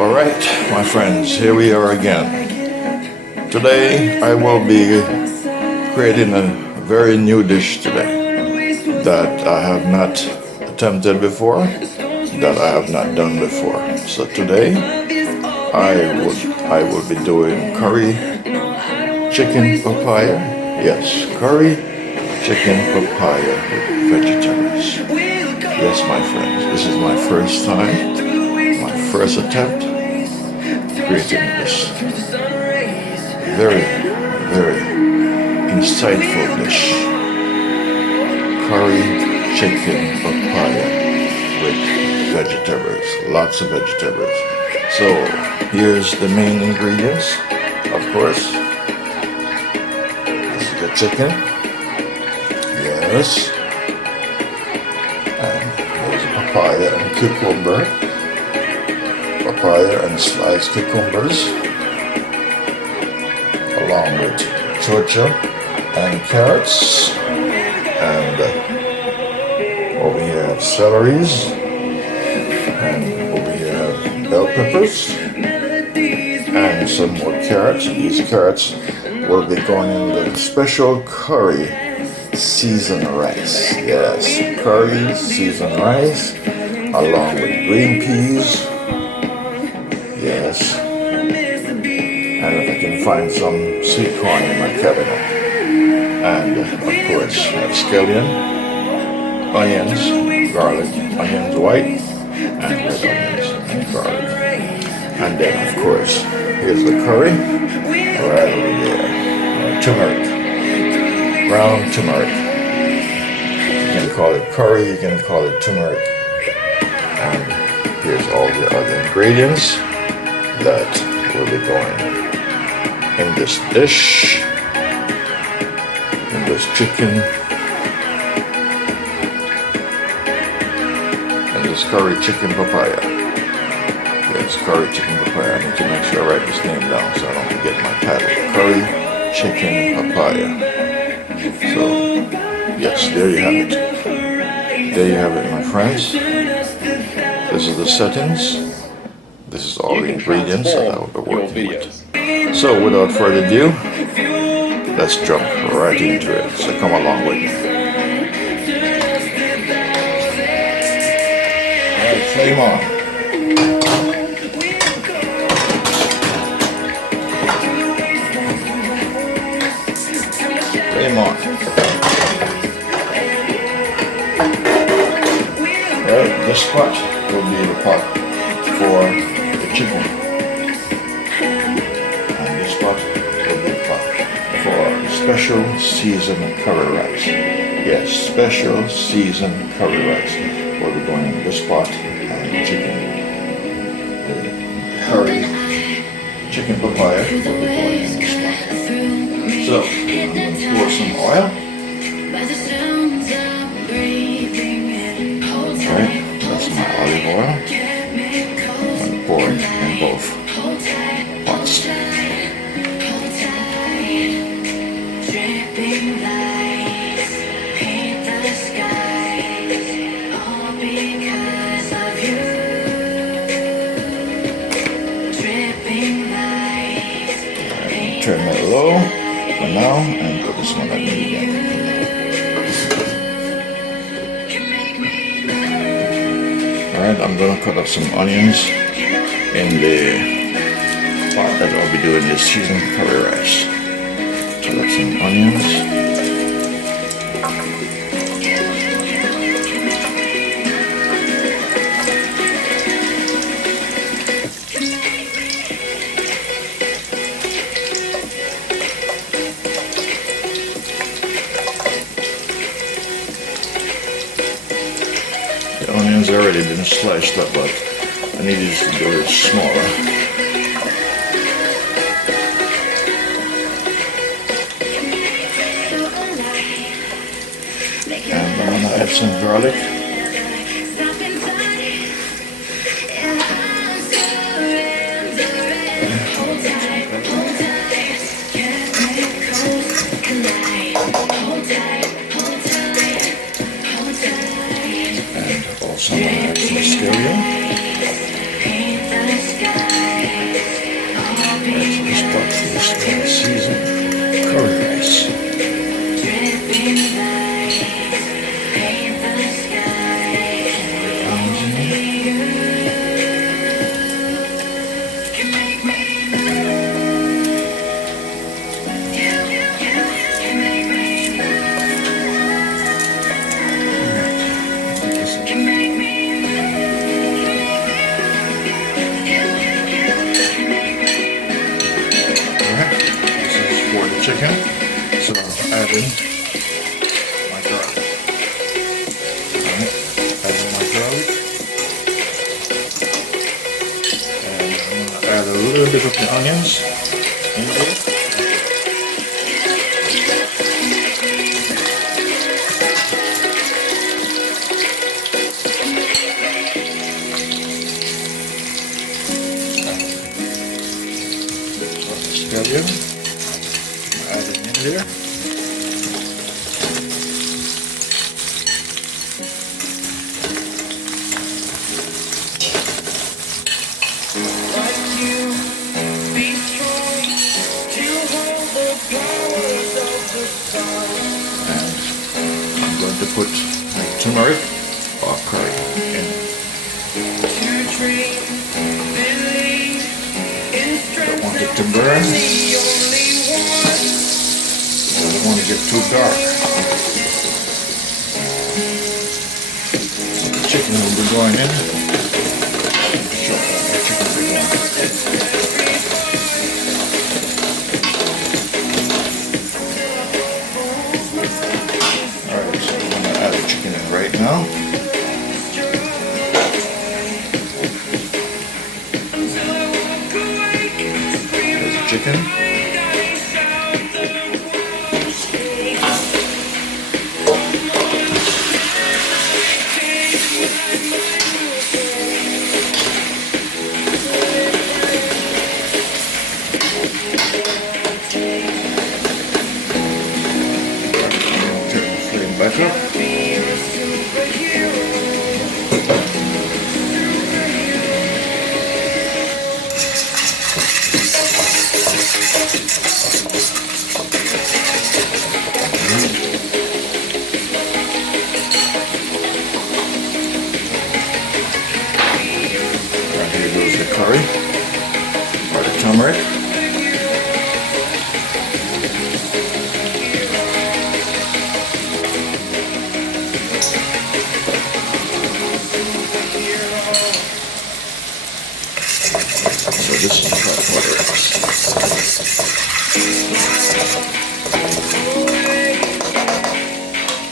Alright, my friends, here we are again. Today I will be creating a very new dish today that I have not attempted before, that I have not done before. So today I will be doing curry chicken papaya. Yes, curry chicken papaya with vegetables. Yes, my friends, this is my first time, my first attempt creating this very, very insightful dish. Curry chicken papaya with vegetables, lots of vegetables. So here's the main ingredients, of course. This is the chicken. Yes. And there's papaya and cucumber. Papaya and sliced cucumbers, along with chocha and carrots, and over here I have celeries, and over here I have bell peppers, and some more carrots. These carrots will be going in the special curry seasoned rice. Yes, curry seasoned rice, along with green peas. Yes, and if I can find some sweet corn in my cabinet, and of course I have scallion, onions, garlic, onions white, and red onions and garlic, and then of course here's the curry right over there, turmeric, brown turmeric. You can call it curry, you can call it turmeric, and here's all the other ingredients that will be going in this dish, in this chicken, and this curry chicken papaya. Yes, curry chicken papaya. I need to make sure I write this name down so I don't forget my title. Curry chicken papaya. So, yes, there you have it. There you have it, my friends. This is the settings. This is all the ingredients that I will be working with. So without further ado, let's jump right into it. So come along with me. Alright, flame on. Flame on. Alright, this pot will be the pot for chicken, and this pot will be pot for special seasoned curry rice. Yes, special seasoned curry rice will be going in this pot, and chicken, the curry chicken papaya will be going in this pot. So I'm going to pour some oil. Alright, that's my olive oil. Pour it in both pots. Turn it low for now and put this one at medium. Alright, I'm going to cut up some onions in the pot that I'll be doing this seasoned curry rice. Select some onions. The onions already been sliced up, but I need these to do it smaller. And I'm gonna add some garlic. And also I'm gonna add some scallion. seasoned curry rice. Chicken, so I'm adding my garlic. Alright, adding my garlic. And I'm going to add a little bit of the onions in here. Scallion. Add it in there. And I'm going to put my turmeric or curry in. Don't want it to burn. I don't want to get too dark. So the chicken will be going in. Show that the chicken will be going in. Alright, so I'm going to add the chicken in right now. There's the chicken. Back up. Alright, here goes the curry or the turmeric. So this is the hot water.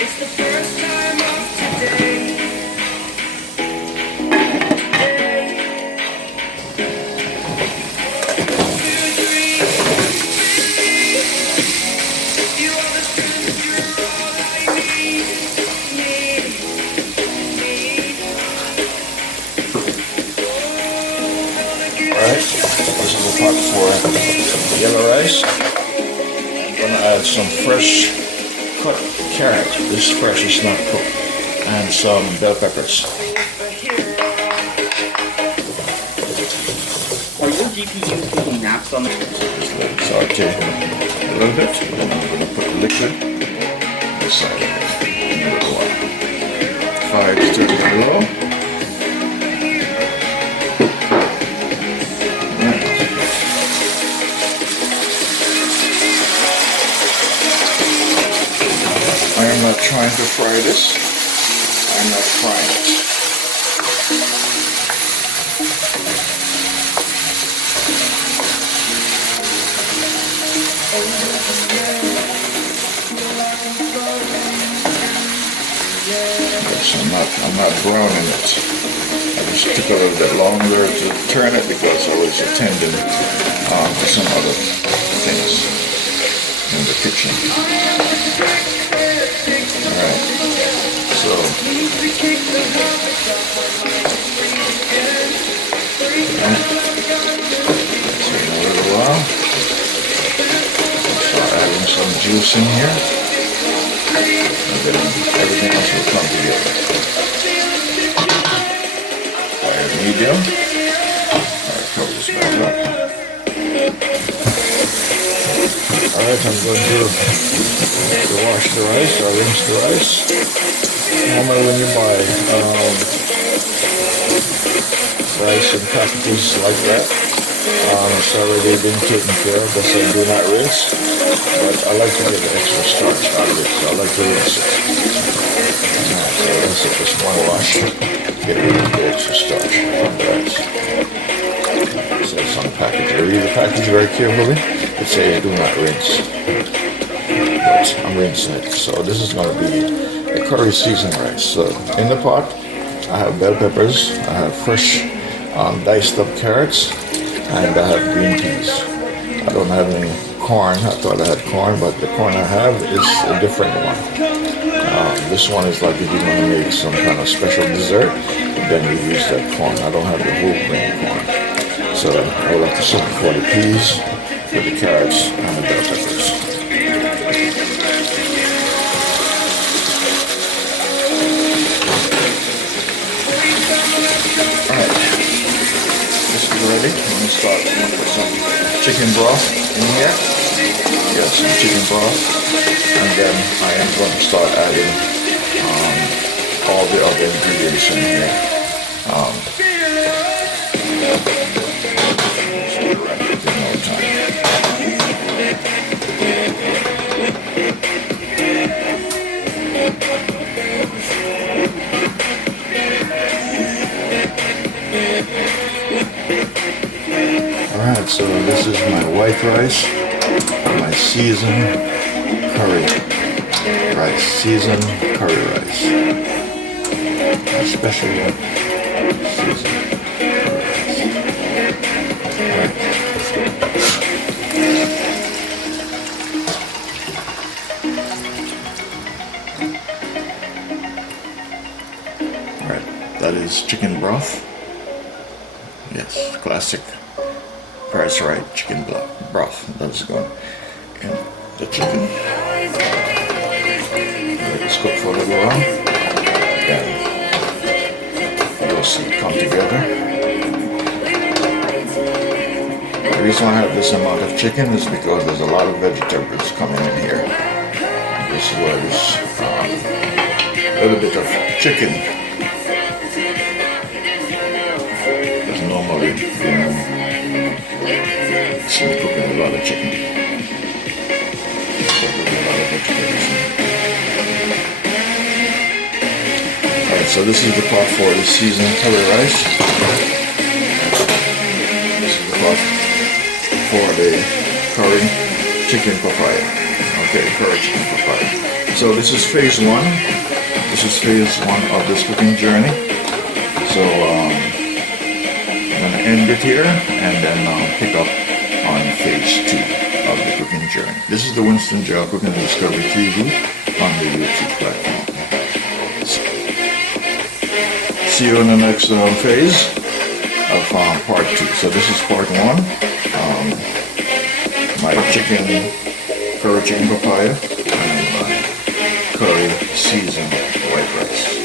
It's the first time of today. Alright, this is a pot for yellow rice. I'm going to add some fresh cut carrot. This is fresh, it's not cooked. And some bell peppers. Are your GPUs taking naps on the... Saute a little bit. And I'm going to put the liquid inside of it. A little while. 530 below. I am not trying to fry this. I'm not frying it. Yes, I'm not browning it. I just took a little bit longer to turn it because I was attending to some other things in the kitchen. Alright, so in a little while, start adding some juice in here, and then everything else will come together. Fire medium. Alright, cover this back up. Alright, I'm going to wash the rice or rinse the rice. Normally when you buy rice in packages like that, it's already been taken care of. They say do not rinse, but I like to get the extra starch out of it, so I like to rinse it. Alright, so rinse it just one wash, get rid of the extra starch from the rice. It says on the package, I read the package very carefully. It says do not rinse, but I'm rinsing it. So this is going to be a curry seasoned rice. So in the pot, I have bell peppers, I have fresh diced up carrots, and I have green peas. I don't have any corn. I thought I had corn, but the corn I have is a different one. This one is like if you're going to make some kind of special dessert, then you use that corn. I don't have the whole grain corn. So I would like to soak for the peas, with the carrots, and the bell peppers. Alright, this is ready. I'm going to start with some chicken broth in here. Get some chicken broth, and then I am going to start adding all the other ingredients in here. Alright, so this is my white rice, my seasoned curry rice, seasoned curry rice, a special seasoned curry rice. Alright. Alright, that is chicken broth. Yes, classic price right chicken broth. That's going in the chicken. Let this cook for a little while. And you'll see it come together. The reason I have this amount of chicken is because there's a lot of vegetables coming in here. This is why there's a little bit of chicken. Normally, so I'm cooking a lot of chicken. Alright, so this is the pot for the seasoned curry rice. This is the pot for the curry chicken papaya. Okay, curry chicken papaya. So this is phase one. This is phase one of this cooking journey. So I'm going to end it here and then pick up on phase 2 of the cooking journey. This is the Winston Joe Cooking Discovery TV on the YouTube platform. See you in the next phase of part 2. So this is part 1. My curry chicken papaya and my curry seasoned white rice.